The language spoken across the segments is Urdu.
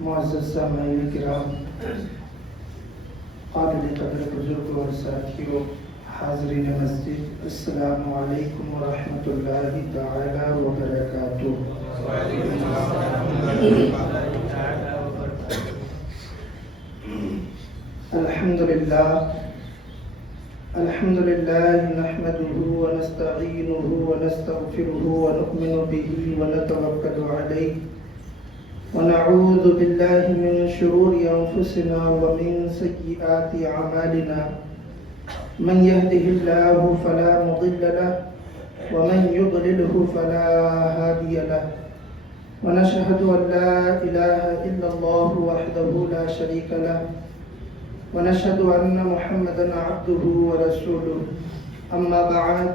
معزز سامعین کرام، قابل قدر بزرگ اور ساتھیوں، حاضرین مسجد، السلام علیکم ورحمۃ اللہ تعالی وبرکاتہ۔ الحمد للہ نحمده ونستعینه ونستغفره ونؤمن به ونتوکل علیہ ونعوذ باللہ من شرور انفسنا ومن سیئات اعمالنا، من يهده الله فلا مضل له ومن يضلله فلا هادي له، ونشهد ان لا اله الا الله وحده لا شريك له، ونشهد ان محمدا عبده ورسوله، اما بعد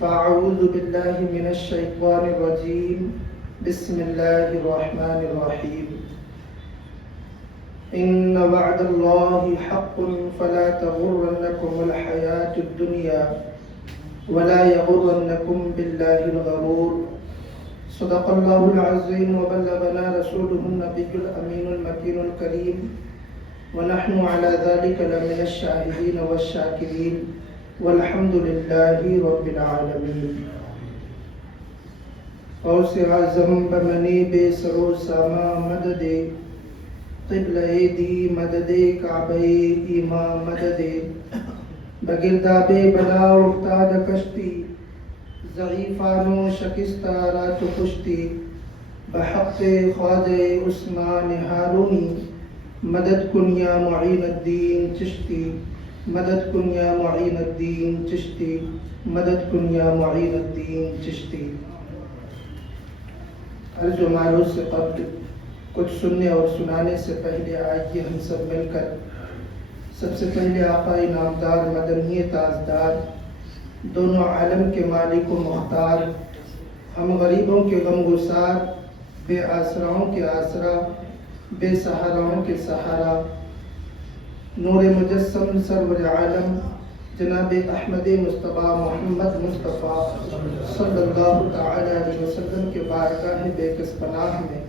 فاعوذ بالله من الشیطان الرجیم، بسم اللہ الرحمن الرحیم۔ ان وعد اللہ حق فلا تغرنکم الحیاة الدنیا ولا یغرنکم باللہ الغرور۔ صدق اللہ العظیم وبلغنا رسوله النبی الامین المکین الکریم، ونحن على ذلك لمن الشاهدين والشاكرين والحمد لله رب العالمين۔ غوث اعظم بمنیب سرو ساما مدد، قبلہ دی مدد کعبہ ایمان مدد، بگرداب بلا افتاد کشتی، ضعیفانو شکستہ رات کشتی، بحق خواجہ عثمان ہارونی، مدد کن یا معین الدین چشتی، مدد کن یا معین الدین چشتی، مدد کن یا معین الدین چشتی۔ عرض و معروض سے قبل کچھ سننے اور سنانے سے پہلے آئیے ہم سب مل کر سب سے پہلے آقا نامدار مدنی تاجدار، دونوں عالم کے مالک و مختار، ہم غریبوں کے غم گسار، بے آسراؤں کے آسرا، بے سہاراؤں کے سہارا، نور مجسم سرور عالم جناب احمد مصطفیٰ محمد مصطفیٰ صلی اللہ تعالی علیہ وسلم کے بارگاہ بے کس پناہ میں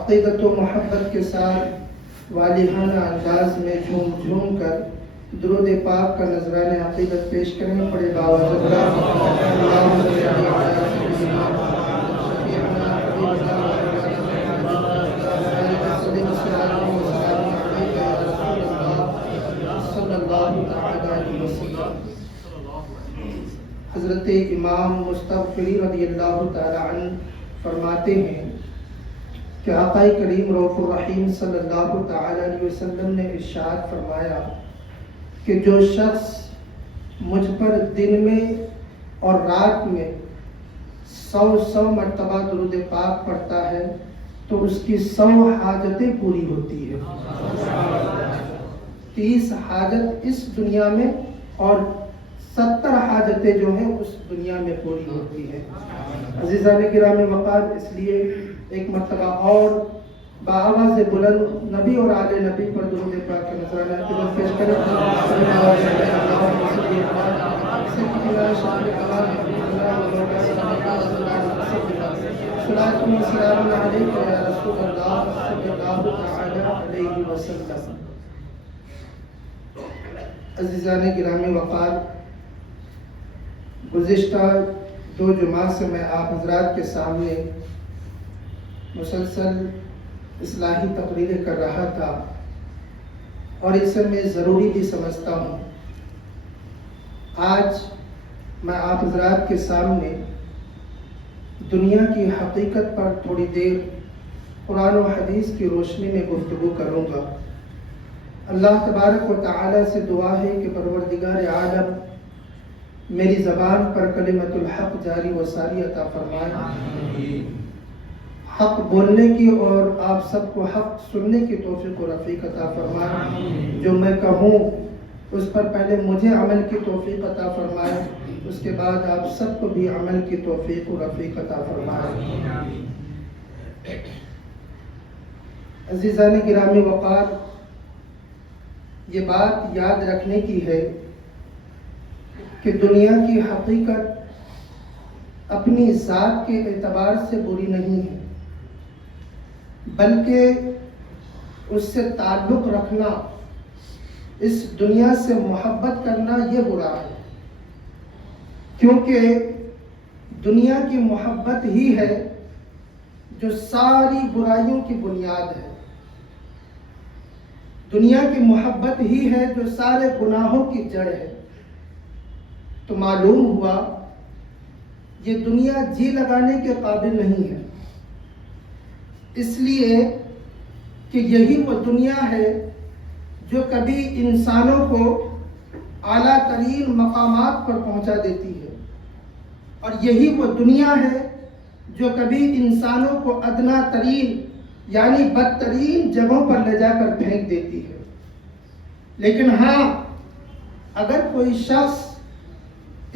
عقیدت و محبت کے ساتھ والہانہ انداز میں جھوم جھوم کر درود پاک کا نذرانہ عقیدت پیش کرنے پڑے باوجود حضرت امام مستغفری رضی اللہ تعالی عنہ فرماتے ہیں کہ آقا کریم رؤوف الرحیم صلی اللہ تعالی علیہ وسلم نے ارشاد فرمایا کہ جو شخص مجھ پر دن میں اور رات میں 100 مرتبہ درود پاک پڑھتا ہے تو اس کی 100 حاجتیں پوری ہوتی ہے، 30 حاجت اس دنیا میں اور 70 حاجتیں جو ہیں اس دنیا میں پوری ہوتی ہیں۔ عزیزان گرام وقار، اس لیے ایک مرتبہ اور بآواز بلند نبی اور آل نبی پر درود پاک کے نذرانہ عقیدت پیش کریں۔ صلاۃ و سلام علیک یا رسول اللہ صلی اللہ تعالی علیہ وسلم۔ عزیزان گرامی وقار، گزشتہ 2 جمعہ سے میں آپ حضرات کے سامنے مسلسل اصلاحی تقریریں کر رہا تھا اور اسے میں ضروری بھی سمجھتا ہوں۔ آج میں آپ حضرات کے سامنے دنیا کی حقیقت پر تھوڑی دیر قرآن و حدیث کی روشنی میں گفتگو کروں گا۔ اللہ تبارک و تعالی سے دعا ہے کہ پروردگار عالم میری زبان پر کلمت الحق جاری و ساری عطا فرمائے، حق بولنے کی اور آپ سب کو حق سننے کی توفیق و رفیق عطا فرمائے۔ جو میں کہوں اس پر پہلے مجھے عمل کی توفیق عطا فرمائے، اس کے بعد آپ سب کو بھی عمل کی توفیق و رفیق عطا فرمائے۔ عزیزان گرامی وقار، یہ بات یاد رکھنے کی ہے کہ دنیا کی حقیقت اپنی ذات کے اعتبار سے بری نہیں ہے، بلکہ اس سے تعلق رکھنا، اس دنیا سے محبت کرنا یہ برا ہے، کیونکہ دنیا کی محبت ہی ہے جو ساری برائیوں کی بنیاد ہے، دنیا کی محبت ہی ہے جو سارے گناہوں کی جڑ ہے۔ تو معلوم ہوا یہ دنیا جی لگانے کے قابل نہیں ہے، اس لیے کہ یہی وہ دنیا ہے جو کبھی انسانوں کو اعلیٰ ترین مقامات پر پہنچا دیتی ہے، اور یہی وہ دنیا ہے جو کبھی انسانوں کو ادنا ترین یعنی بدترین جگہوں پر لے جا کر پھینک دیتی ہے۔ لیکن ہاں، اگر کوئی شخص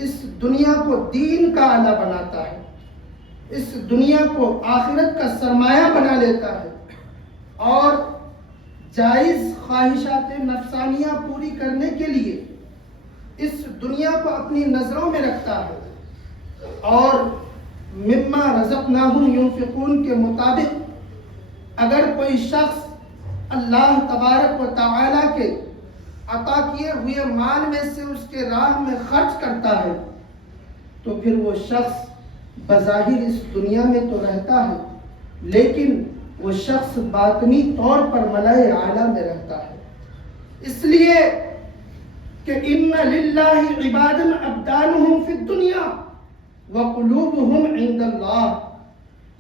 اس دنیا کو دین کا آلہ بناتا ہے، اس دنیا کو آخرت کا سرمایہ بنا لیتا ہے اور جائز خواہشات نفسانیہ پوری کرنے کے لیے اس دنیا کو اپنی نظروں میں رکھتا ہے اور مما رزقناہم ينفقون کے مطابق اگر کوئی شخص اللہ تبارک و تعالی کے عطا کیے ہوئے مال میں سے اس کے راہ میں خرچ کرتا ہے تو پھر وہ شخص بظاہر اس دنیا میں تو رہتا ہے، لیکن وہ شخص باطنی طور پر ملائے اعلیٰ میں رہتا ہے، اس لیے کہ ان للہ عبادا ابدانہم فی الدنیا وقلوبہم عند اللہ،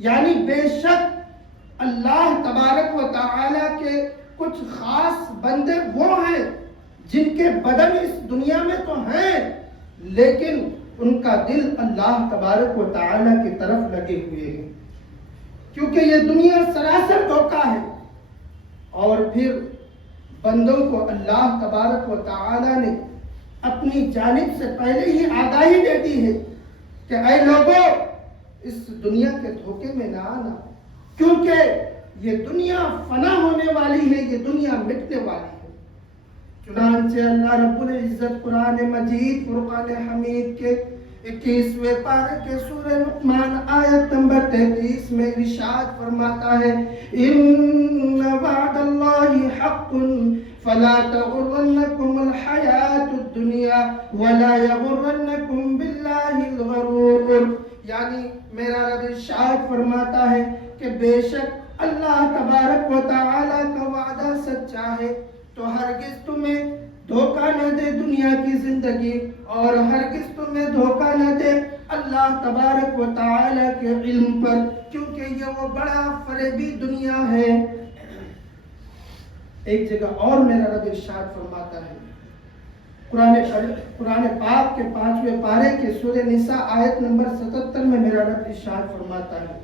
یعنی بے شک اللہ تبارک و تعالی کے کچھ خاص بندے وہ ہیں جن کے بدن اس دنیا میں تو ہیں لیکن ان کا دل اللہ تبارک و تعالی کی طرف لگے ہوئے ہیں، کیونکہ یہ دنیا سراسر دھوکہ ہے۔ اور پھر بندوں کو اللہ تبارک و تعالی نے اپنی جانب سے پہلے ہی آگاہی دے دی ہے کہ اے لوگوں، اس دنیا کے دھوکے میں نہ آنا، کیونکہ یہ دنیا فنا ہونے والی ہے، یہ دنیا مٹنے والی ہے۔ چنانچہ اللہ رب العزت قرآن مجید فرقان حمید کے 21ویں پارے کے سورہ لقمان آیت نمبر 33 میں ارشاد فرماتا ہے ان وعد اللہ حق فلا تغرنکم الحیات الدنیا ولا یغرنکم باللہ الغرور، یعنی میرا رب ارشاد فرماتا ہے کہ بے شک اللہ تبارک و تعالی کا وعدہ سچا ہے، تو ہرگز تمہیں دھوکہ نہ دے دنیا کی زندگی، اور ہرگز تمہیں دھوکہ نہ دے اللہ تبارک و تعالی کے علم پر، کیونکہ یہ وہ بڑا فریبی دنیا ہے۔ ایک جگہ اور میرا رب ارشاد فرماتا ہے قرآن پاک کے 5ویں پارے کے سورہ نساء آیت نمبر 77 میں میرا رب ارشاد فرماتا ہے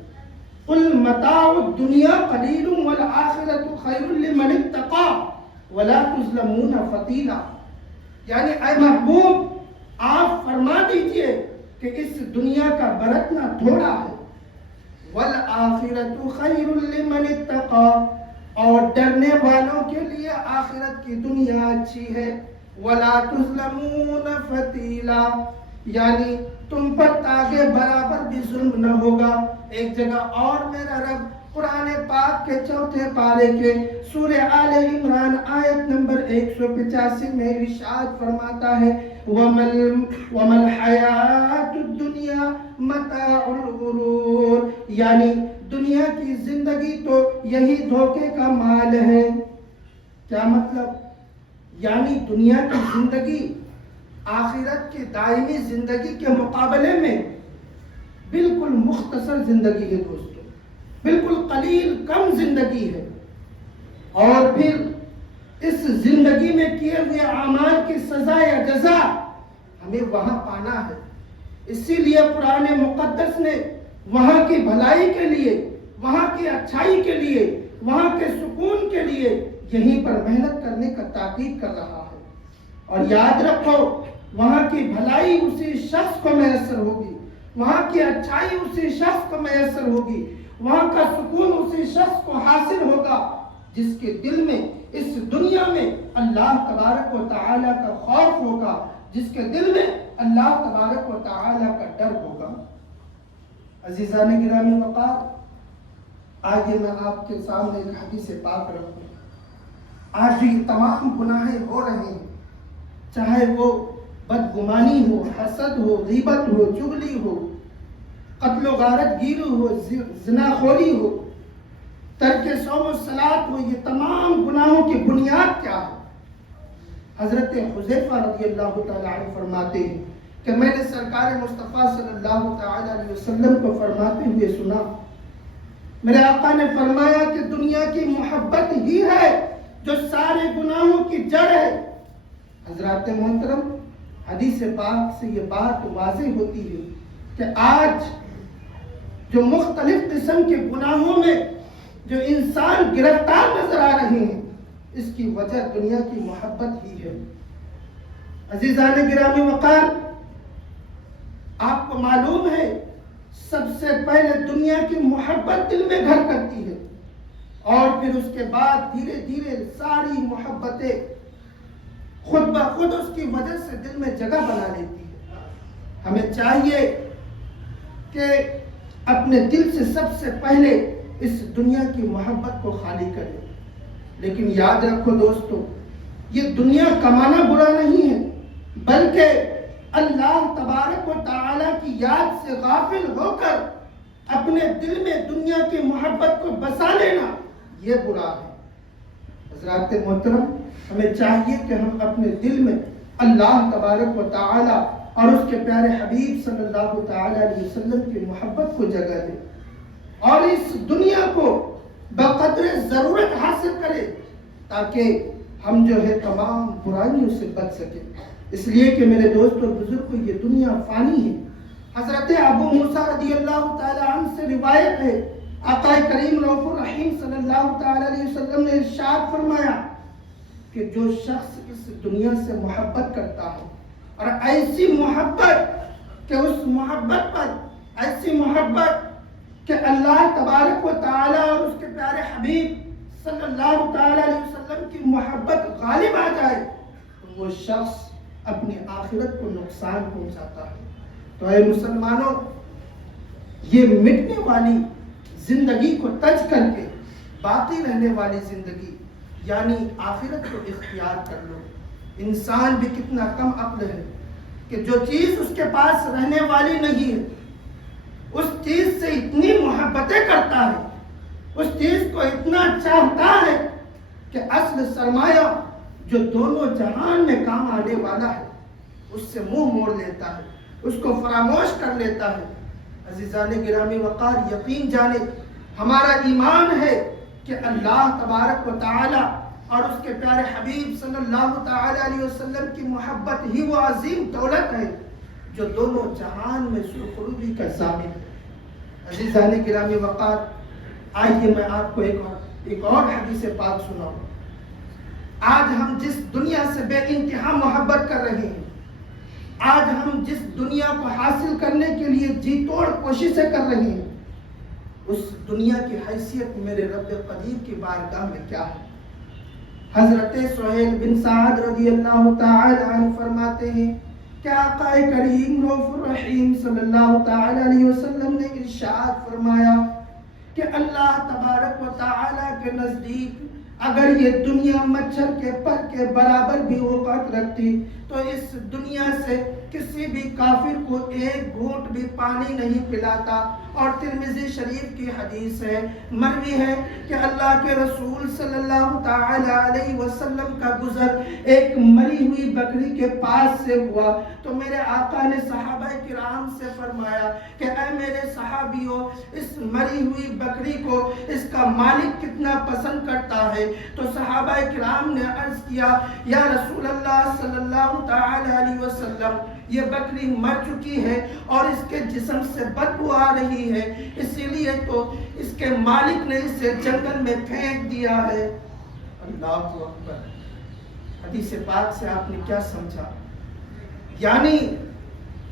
قل متاع الدنیا قلیل والآخرۃ خیر لمن اتقی ولا تظلمون فتیلا، یعنی اے محبوب آپ فرما دیجئے کہ اس دنیا کا برتنا تھوڑا ہے، والآخرۃ خیر لمن اتقی، اور ڈرنے والوں کے لیے آخرت کی دنیا اچھی ہے، ولا تظلمون فتیلا، یعنی تم پر تاگے برابر بھی ظلم نہ ہوگا۔ ایک جگہ اور میرا رب قرآن پاک کے 4 پارے کے سورہ آل عمران آیت نمبر 185 میں ارشاد فرماتا ہے وَمَا الْحَيَاةُ الدُّنْيَا مَتَاعُ الْغُرُورِ، یعنی دنیا کی زندگی تو یہی دھوکے کا مال ہے۔ کیا مطلب؟ یعنی دنیا کی زندگی آخرت کی دائمی زندگی کے مقابلے میں بالکل مختصر زندگی ہے دوستو، بالکل قلیل کم زندگی ہے، اور پھر اس زندگی میں کیے ہوئے اعمال کی سزا یا جزا ہمیں وہاں پانا ہے۔ اسی لیے قرآن مقدس نے وہاں کی بھلائی کے لیے، وہاں کی اچھائی کے لیے، وہاں کے سکون کے لیے یہیں پر محنت کرنے کا تاکید کر رہا ہے۔ اور یاد رکھو، وہاں کی بھلائی اسی شخص کو میسر ہوگی، وہاں کی اچھائی اسی شخص کو میسر ہوگی، وہاں کا سکون اسی شخص کو حاصل ہوگا جس کے دل میں اس دنیا میں اللہ تبارک و تعالی کا خوف ہوگا، جس کے دل میں اللہ تبارک و تعالی کا ڈر ہوگا۔ عزیزان گرامی وقار، آئیے میں آپ کے سامنے ایک حدیث پاک رکھوں۔ آج جو یہ تمام گناہیں ہو رہے ہیں، چاہے وہ بدگمانی ہو، حسد ہو، غیبت ہو، چغلی ہو، قتل و غارت گیری ہو، زناخوری ہو، ترک صوم و صلاۃ ہو، یہ تمام گناہوں کی بنیاد کیا ہے؟ حضرت حذیفہ رضی اللہ تعالیٰ عنہ فرماتے ہیں کہ میں نے سرکار مصطفیٰ صلی اللہ تعالیٰ علیہ وسلم کو فرماتے ہوئے سنا، میرے آقا نے فرمایا کہ دنیا کی محبت ہی ہے جو سارے گناہوں کی جڑ ہے۔ حضرات محترم، حدیث پاک سے یہ بات واضح ہوتی ہے کہ آج جو مختلف قسم کے گناہوں میں جو انسان گرفتار نظر آ رہے ہیں، اس کی وجہ دنیا کی محبت ہی ہے۔ عزیزان گرامی وقار، آپ کو معلوم ہے سب سے پہلے دنیا کی محبت دل میں گھر کرتی ہے، اور پھر اس کے بعد دھیرے دھیرے ساری محبتیں خود بخود اس کی وجہ سے دل میں جگہ بنا لیتی ہے۔ ہمیں چاہیے کہ اپنے دل سے سب سے پہلے اس دنیا کی محبت کو خالی کریں۔ لیکن یاد رکھو دوستو، یہ دنیا کمانا برا نہیں ہے، بلکہ اللہ تبارک و تعالیٰ کی یاد سے غافل ہو کر اپنے دل میں دنیا کی محبت کو بسا لینا، یہ برا ہے۔ حضرات محترم، ہمیں چاہیے کہ ہم اپنے دل میں اللہ تبارک و تعالیٰ اور اس کے پیارے حبیب صلی اللہ تعالیٰ علیہ وسلم کی محبت کو جگہ دیں، اور اس دنیا کو بقدر ضرورت حاصل کرے، تاکہ ہم جو ہے تمام برائیوں سے بچ سکیں۔ اس لیے کہ میرے دوست اور بزرگوں، یہ دنیا فانی ہے۔ حضرت ابو موسیٰ رضی اللہ تعالیٰ عنہ سے روایت ہے، آقا کریم رؤوف الرحیم صلی اللہ تعالیٰ علیہ وسلم نے ارشاد فرمایا کہ جو شخص اس دنیا سے محبت کرتا ہے، اور ایسی محبت کہ اس محبت پر ایسی محبت کہ اللہ تبارک و تعالیٰ اور اس کے پیارے حبیب صلی اللہ تعالیٰ علیہ وسلم کی محبت غالب آ جائے، تو وہ شخص اپنی آخرت کو نقصان پہنچاتا ہے۔ تو اے مسلمانوں، یہ مٹنے والی زندگی کو تج کر کے باقی رہنے والی زندگی یعنی آخرت کو اختیار کر لو۔ انسان بھی کتنا کم عقل ہے کہ جو چیز اس کے پاس رہنے والی نہیں ہے، اس چیز سے اتنی محبتیں کرتا ہے، اس چیز کو اتنا چاہتا ہے کہ اصل سرمایہ جو دونوں جہان میں کام آنے والا ہے، اس سے منہ موڑ لیتا ہے، اس کو فراموش کر لیتا ہے۔ عزیزان گرامی وقار، یقین جانے ہمارا ایمان ہے کہ اللہ تبارک و تعالی اور اس کے پیارے حبیب صلی اللہ تعالی علیہ وسلم کی محبت ہی وہ عظیم دولت ہے جو دونوں جہان میں سرخروبی کا ضامن ہے۔ عزیزان گرامی وقار، آئیے میں آپ کو ایک اور حدیث پاک سناؤں۔ آج ہم جس دنیا سے بے انتہا محبت کر رہے ہیں، آج ہم جس دنیا کو حاصل کرنے کے لیے جی توڑ کوششیں کر رہے ہیں، اس دنیا کی حیثیت میرے رب قدیر کی بارگاہ میں کیا ہے؟ حضرت سہیل بن سعد رضی اللہ تعالی عنہ فرماتے ہیں کہ آقا کریم رؤوف الرحیم صلی اللہ تعالی علیہ وسلم نے ارشاد فرمایا کہ اللہ تبارک و تعالی کے نزدیک اگر یہ دنیا مچھر کے پر کے برابر بھی اوقات رکھتی تو اس دنیا سے کسی بھی کافر کو ایک گھونٹ بھی پانی نہیں پلاتا۔ اور ترمذی شریف کی حدیث ہے، مروی ہے کہ اللہ کے رسول صلی اللہ تعالی علیہ وسلم کا گزر ایک مری ہوئی بکری کے پاس سے ہوا تو میرے آقا نے صحابہ کرام سے فرمایا کہ اے میرے صحابیوں، اس مری ہوئی بکری کو اس کا مالک کتنا پسند کرتا ہے؟ تو صحابہ کرام نے عرض کیا، یا رسول اللہ صلی اللہ تعالی علیہ وسلم، یہ بکری مر چکی ہے اور اس کے جسم سے بدبو آ رہی ہے، اسی لیے تو اس کے مالک نے اسے جنگل میں پھینک دیا ہے۔ اللہ اکبر! حدیث پاک سے آپ نے کیا سمجھا؟ یعنی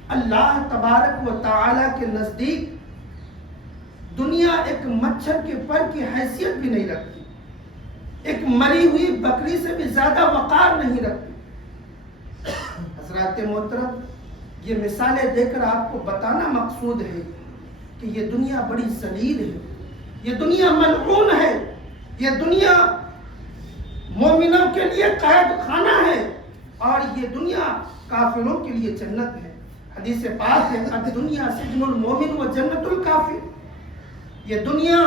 اللہ تبارک و تعالی کے نزدیک دنیا ایک مچھر کے پر کی حیثیت بھی نہیں رکھتی، ایک مری ہوئی بکری سے بھی زیادہ وقار نہیں رکھتی۔ حضرات محترم، یہ مثالیں دے کر آپ کو بتانا مقصود ہے کہ یہ دنیا بڑی ذلیل ہے، یہ دنیا ملعون ہے، یہ دنیا مومنوں کے لیے قید خانہ ہے، اور یہ دنیا کافروں کے لیے جنت ہے۔ حدیث پاک ہے الدنیا سجن المومن و جنت الکافر، یہ دنیا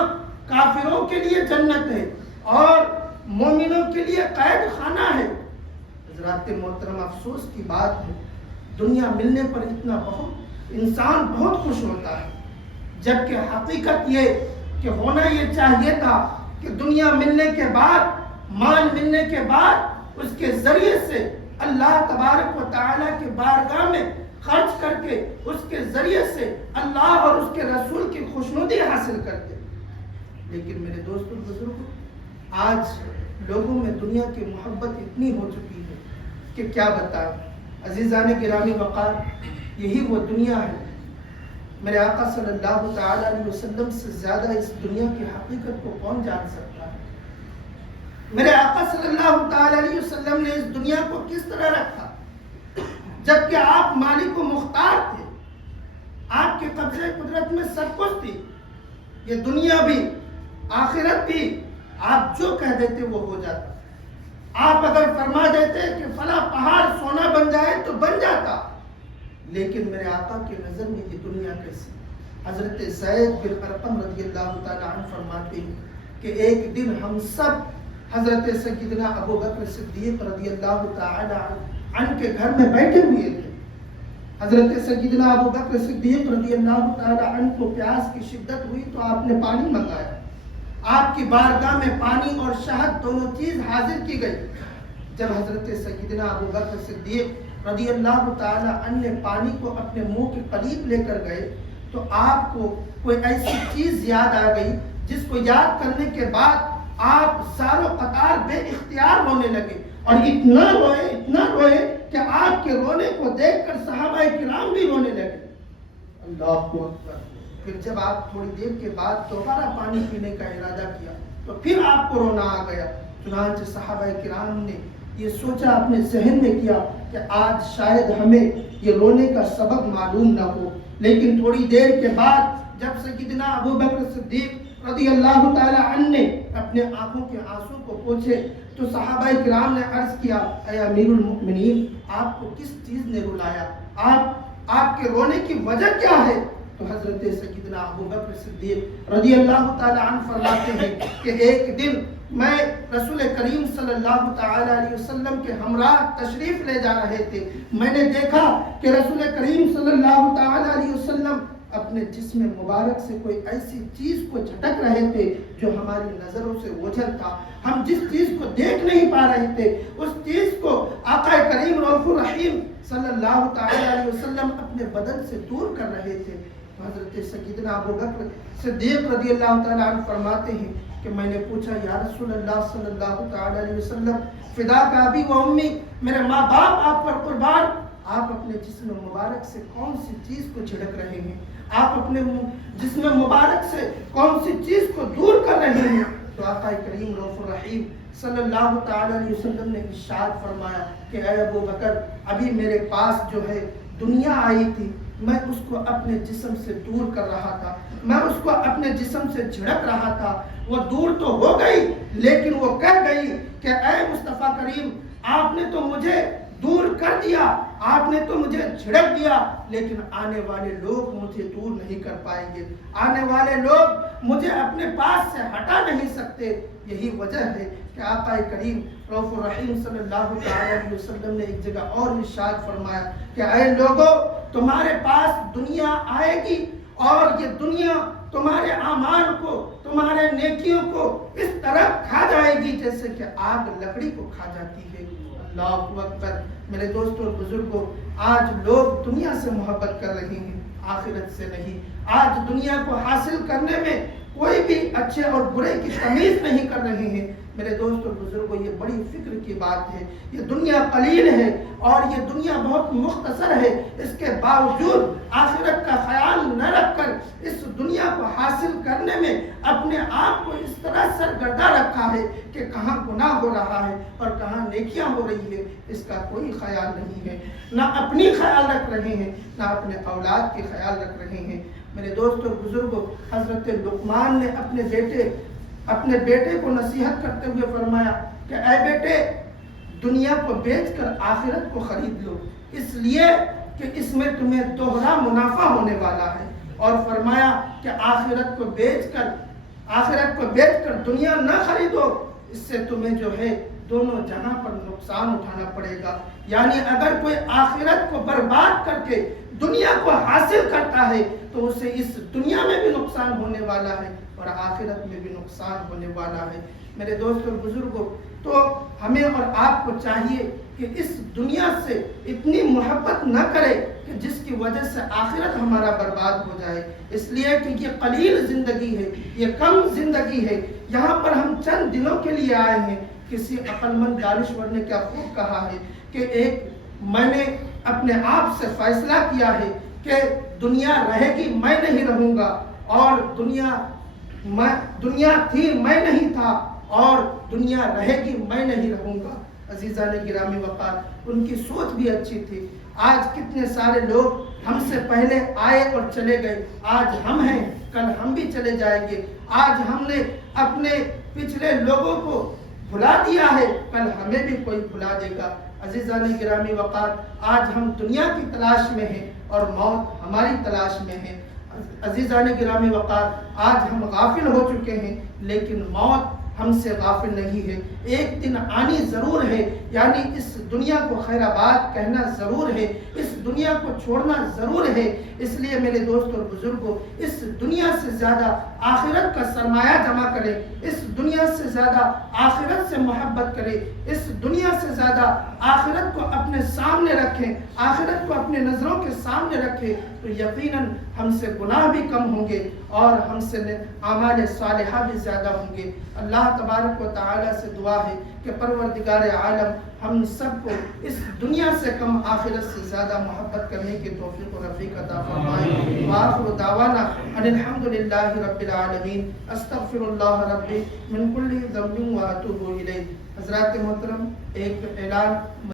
کافروں کے لیے جنت ہے اور مومنوں کے لیے قید خانہ ہے۔ حضرات محترم، افسوس کی بات ہے، دنیا ملنے پر اتنا بہت انسان بہت خوش ہوتا ہے، جبکہ حقیقت یہ کہ ہونا یہ چاہیے تھا کہ دنیا ملنے کے بعد، مال ملنے کے بعد، اس کے ذریعے سے اللہ تبارک و تعالیٰ کے بارگاہ میں خرچ کر کے اس کے ذریعے سے اللہ اور اس کے رسول کی خوشنودی حاصل کرتے۔ لیکن میرے دوستوں بزرگوں، آج لوگوں میں دنیا کی محبت اتنی ہو چکی ہے کہ کیا بتائیں۔ عزیزان گرامی وقار، یہی وہ دنیا ہے۔ میرے آقا صلی اللہ تعالیٰ علیہ وسلم سے زیادہ اس دنیا کی حقیقت کو کون جان سکتا ہے؟ میرے آقا صلی اللہ تعالیٰ علیہ وسلم نے اس دنیا کو کس طرح رکھا؟ جبکہ آپ مالک و مختار تھے، آپ کے قبضے قدرت میں سب کچھ تھی، یہ دنیا بھی آخرت بھی، آپ جو کہہ دیتے وہ ہو جاتا۔ آپ اگر فرما دیتے کہ فلاں پہاڑ سونا بن جائے تو بن جاتا، لیکن میرے آقا کی نظر میں یہ دنیا کیسی؟ حضرت زید بن ارقم رضی اللہ تعالیٰ عنہ فرماتے ہیں کہ ایک دن ہم سب حضرت سیدنا ابو بکر صدیق رضی اللہ تعالیٰ عنہ کے گھر میں بیٹھے ہوئے تھے۔ حضرت سیدنا ابو بکر صدیق رضی اللہ تعالیٰ عنہ کو پیاس کی شدت ہوئی تو آپ نے پانی منگایا۔ آپ کی بارگاہ میں پانی اور شہد دونوں چیز حاضر کی گئی۔ جب حضرت سیدنا ابو بکر صدیق رضی اللہ تعالیٰ عنہ نے پانی کو اپنے منہ کے قریب لے کر گئے تو آپ کو کوئی ایسی چیز یاد آ گئی جس کو یاد کرنے کے بعد آپ زار و قطار بے اختیار رونے لگے، اور اتنا روئے کہ آپ کے رونے کو دیکھ کر صحابہ کرام بھی رونے لگے۔ اللہ اکبر۔ پھر جب آپ تھوڑی دیر کے بعد دوبارہ پانی پینے کا ارادہ کیا تو پھر آپ کو رونا آ گیا۔ چنانچہ صحابہ کرام نے یہ سوچا، اپنے ذہن میں کیا کہ آج شاید ہمیں یہ رونے کا سبب معلوم نہ ہو، لیکن تھوڑی دیر کے بعد جب سیدنا ابو بکر صدیق رضی اللہ تعالیٰ عنہ نے اپنے آنکھوں کے آنسو کو پوچھے تو صحابہ کرام نے عرض کیا، اے امیر المؤمنین، آپ کو کس چیز نے رلایا؟ آپ کے رونے کی وجہ کیا ہے؟ تو حضرت سیدنا ابو بکر صدیق رضی اللہ تعالیٰ عنہ فرماتے ہیں کہ ایک دن میں رسول کریم صلی اللہ تعالیٰ علیہ وسلم کے ہمراہ تشریف لے جا رہے تھے، میں نے دیکھا کہ رسول کریم صلی اللہ تعالیٰ علیہ وسلم اپنے جسم مبارک سے کوئی ایسی چیز کو جھٹک رہے تھے جو ہماری نظروں سے اوجھل تھا، ہم جس چیز کو دیکھ نہیں پا رہے تھے اس چیز کو آقا کریم رؤوف الرحیم صلی اللہ تعالیٰ علیہ وسلم اپنے بدن سے دور کر رہے تھے۔ حضرت سیدنا ابو بکر صدیق رضی اللہ تعالیٰ عنہ فرماتے ہیں کہ میں نے پوچھا، یا رسول اللہ صلی اللہ تعالیٰ علیہ وسلم، فداک ابی و امی، میرے ماں باپ آپ پر قربان، آپ اپنے جسم مبارک سے کون سی چیز کو جھڑک رہے ہیں؟ آپ اپنے جسم مبارک سے کون سی چیز کو دور کر رہے ہیں؟ تو آقا کریم رؤوف الرحیم صلی اللہ تعالیٰ علیہ وسلم نے ارشاد فرمایا کہ اے ابو بکر، ابھی میرے پاس جو ہے دنیا آئی تھی، میں اس کو اپنے جسم سے دور کر رہا تھا، میں اس کو اپنے جسم سے جھڑک رہا تھا، وہ دور تو ہو گئی لیکن وہ کہہ گئی کہ اے مصطفیٰ کریم، آپ نے تو مجھے دور کر دیا، آپ نے تو مجھے جھڑک دیا، لیکن آنے والے لوگ مجھے دور نہیں کر پائیں گے، آنے والے لوگ مجھے اپنے پاس سے ہٹا نہیں سکتے۔ یہی وجہ ہے کہ آقا کریم رؤوف الرحیم صلی اللہ علیہ وسلم نے ایک جگہ اور ارشاد فرمایا کہ اے لوگو، تمہارے پاس دنیا آئے گی اور یہ دنیا تمہارے اعمال کو، تمہارے نیکیوں کو اس طرح کھا جائے گی جیسے کہ آگ لکڑی کو کھا جاتی ہے۔ اللہ اکبر۔ میرے دوستوں اور بزرگوں، آج لوگ دنیا سے محبت کر رہے ہیں، آخرت سے نہیں۔ آج دنیا کو حاصل کرنے میں کوئی بھی اچھے اور برے کی تمیز نہیں کر رہے ہیں۔ میرے دوستوں اور بزرگوں، یہ بڑی فکر کی بات ہے۔ یہ دنیا قلیل ہے اور یہ دنیا بہت مختصر ہے، اس کے باوجود آخرت کا خیال نہ رکھ کر اس دنیا کو حاصل کرنے میں اپنے آپ کو اس طرح سرگردہ رکھا ہے کہ کہاں گناہ ہو رہا ہے اور کہاں نیکیاں ہو رہی ہے، اس کا کوئی خیال نہیں ہے۔ نہ اپنی خیال رکھ رہے ہیں، نہ اپنے اولاد کے خیال رکھ رہے ہیں۔ میرے دوست اور بزرگوں، حضرت لقمان نے اپنے بیٹے کو نصیحت کرتے ہوئے فرمایا کہ اے بیٹے، دنیا کو بیچ کر آخرت کو خرید لو، اس لیے کہ اس میں تمہیں دوہرا منافع ہونے والا ہے، اور فرمایا کہ آخرت کو بیچ کر دنیا نہ خریدو، اس سے تمہیں جو ہے دونوں جہاں پر نقصان اٹھانا پڑے گا۔ یعنی اگر کوئی آخرت کو برباد کر کے دنیا کو حاصل کرتا ہے تو اسے اس دنیا میں بھی نقصان ہونے والا ہے اور آخرت میں بھی نقصان ہونے والا ہے۔ میرے دوست اور بزرگوں، تو ہمیں اور آپ کو چاہیے کہ اس دنیا سے اتنی محبت نہ کرے کہ جس کی وجہ سے آخرت ہمارا برباد ہو جائے، اس لیے کہ یہ قلیل زندگی ہے، یہ کم زندگی ہے، یہاں پر ہم چند دنوں کے لیے آئے ہیں۔ کسی عقل مند دانشور نے کیا خوب کہا ہے کہ میں نے اپنے آپ سے فیصلہ کیا ہے کہ دنیا رہے گی، میں نہیں رہوں گا، اور دنیا تھی، میں نہیں تھا، اور دنیا رہے گی، میں نہیں رہوں گا۔ عزیزان گرامی وقار، ان کی سوچ بھی اچھی تھی۔ آج کتنے سارے لوگ ہم سے پہلے آئے اور چلے گئے، آج ہم ہیں، کل ہم بھی چلے جائیں گے۔ آج ہم نے اپنے پچھلے لوگوں کو بھلا دیا ہے، کل ہمیں بھی کوئی بھلا دے گا۔ عزیزان گرامی وقار، آج ہم دنیا کی تلاش میں ہیں اور موت ہماری تلاش میں ہے۔ عزیزان گرامی وقار، آج ہم غافل ہو چکے ہیں، لیکن موت ہم سے غافل نہیں ہے، ایک دن آنی ضرور ہے، یعنی اس دنیا کو خیر آباد کہنا ضرور ہے، اس دنیا کو چھوڑنا ضرور ہے۔ اس لیے میرے دوست اور بزرگوں، اس دنیا سے زیادہ آخرت کا سرمایہ جمع کریں، اس دنیا سے زیادہ آخرت سے محبت کریں، اس دنیا سے زیادہ آخرت کو اپنے سامنے رکھیں، آخرت کو اپنے نظروں کے سامنے رکھیں، تو یقیناً ہم سے گناہ بھی کم ہوں گے اور ہم سے اعمال صالحہ بھی زیادہ ہوں گے۔ اللہ تبارک و تعالی سے دعا ہے کہ پروردگار عالم ہم سب کو اس دنیا سے کم آخرت سے زیادہ محبت کرنے کی توفیق و رفیق عطا فرمائے۔ وآخر دعوانا ان الحمدللہ رب العالمین، استغفر اللہ ربی من کل ذنب واتوب الیہ۔ حضرات محترم، ایک اعلان